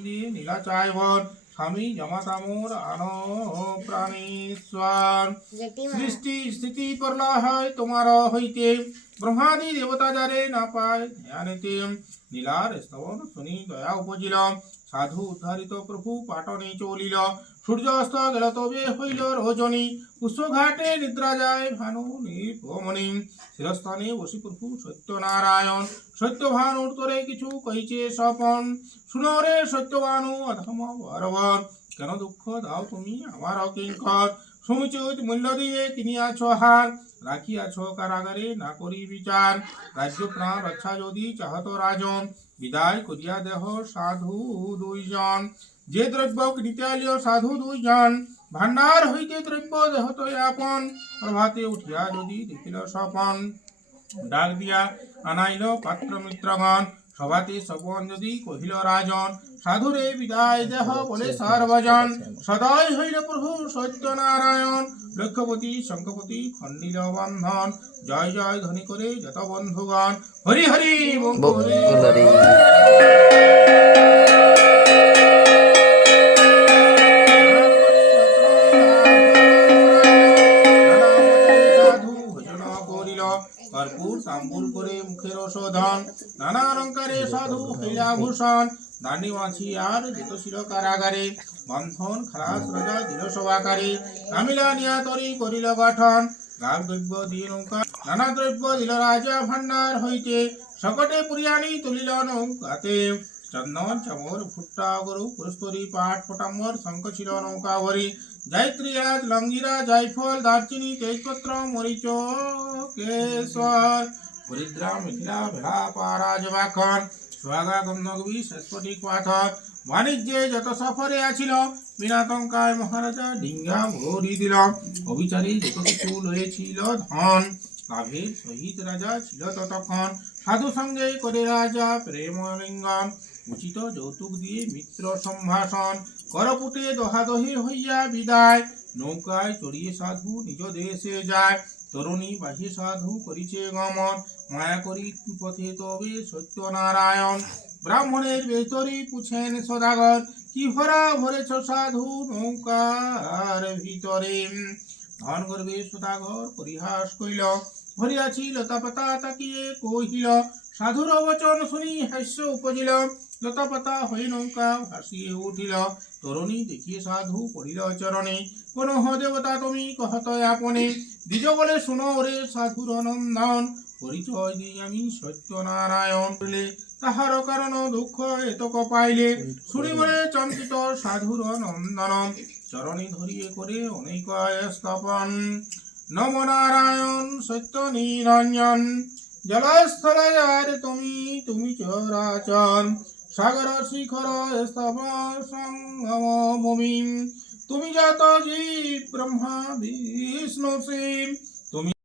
বন্দে নীলাচায়বন স্বামী জমাতামোর আনো প্রাণেশ্বর সৃষ্টি স্থিতি প্রলয় তোমার হইতে ব্রহ্মাদি দেবতা যারে না পায় ধ্যানেতে নীলার স্তবন শুনি দয়া উপজিল সাধু উদ্ধারিত প্রভু পাটনে চলিল সূর্য অস্ত গেল তবে হইল রজনী পুষ্পঘাটে নিদ্রা যায় ভানু নির্ভমণি শিরস্থানে বসি প্রভু সত্যনারায়ণ সত্যভানুর তোরে কিছু কইছে স্বপন শুনো রে সত্যভানু অধম বরবর কেন দুঃখ দাও তুমি আমার কিঙ্কর সমুচিত মূল্য দিয়ে কিনিয়াছ হার রাখিয়াছ কারাগারে না করি বিচার রাজ্য প্রাণ রক্ষা যদি চাহত রাজন বিদায় করিয়া দেহ সাধু দুইজন যে দ্রব্য কিনিতে আলিও সাধু দুইজন ভান্ডার হইতে দ্রব্য দেহ তো আপন প্রভাতে উঠিয়া যদি দেখিল স্বপন ডাক দিয়া আনাইল পাত্র মিত্রগণ সভাতে সবন যদি কহিল রাজন সাধুরে বিদায় দেহ বলে সর্বজন সদয় হইল প্রভু সত্যনারায়ণ লক্ষ্যপতি শঙ্খপতি খণ্ডিল বন্ধন জয় জয় ধ্বনি করে যত বন্ধুগণ হরি হরি বলে কর্পূর তাম্বুর করে মুখের শোধন নানা অলঙ্কারে সাধু হইলা ভূষণ দান্ডি মাছি আর যেত ছিল কারাগারে বন্ধন খালাস রাজা দিল সভাকারে কামিলা নিয়া তরি করিল গঠন গাব দ্রব্য দিয়ে নৌকা নানা দ্রব্য দিল রাজা ভান্ডার হইতে সকটে পুরিয়ানি তুলিল নৌকাতে চন্দন চামর ভুট্টা গরু পুরস্পরি পাট পটাম্বর শঙ্খ ছিল নৌকা ভরি জায়ত্রী আজ লঙ্গিরা জায়ফল দারচিনি তেজপত্র মরিচ কেশর হরিদ্রা মিথিলা ভেড়া পারা জবাখন সোহাগা গন্ধগবি শেষপটি পাথর বাণিজ্যে যত সফরে আছিল বিনা টঙ্কায় মহারাজা ডিঙ্গা ভরি দিল অবিচারে যত কিছু লয়েছিল ধন লাভের সহিত রাজা ছিল ততক্ষণ সাধু সঙ্গে করে রাজা প্রেমলিঙ্গম উচিত যৌতুক দিয়ে মিত্র সম্ভাষণ করপুটে দহাদহি হইয়া বিদায় নৌকায় চড়িয়ে সাধু নিজ দেশে যায় তরুণী বাহি সাধু করিছে গমন মায়া করি পথে তবে সত্যনারায়ণ ব্রাহ্মণের ভেতরি পুছেন সদাগর কি ভরা ভরেছ সাধু নৌকার ভিতরে ধন গর্বে সদাগর পরিহাস কইল ভরিয়াছি লতাপাতা তাকিয়ে কহিল সাধুর বচন শুনি হাস্য উপজিল লতাপাতা হয়ে নৌকা ভাসিয়ে উঠিল তরুণী দেখিয়ে সাধু পড়িল চরণে কোন দেবতা তুমি কহত আপনে দ্বিজ বলে শুনো রে সাধুর নন্দন পরিচয় দিই আমি সত্যনারায়ণ তাহার কারণ দুঃখ এতক পাইলে শুনি বলে চঞ্চিত সাধুর নন্দন চরণে ধরিয়ে করে অনেক স্তপন নম নারায়ণ সত্য নিরঞ্জন জলস্থলে যার তুমি তুমি চরাচর সাগর শিখর স্তব সঙ্গম ভূমি তুমি যত জীব ব্রহ্মা বিষ্ণু শিব তুমি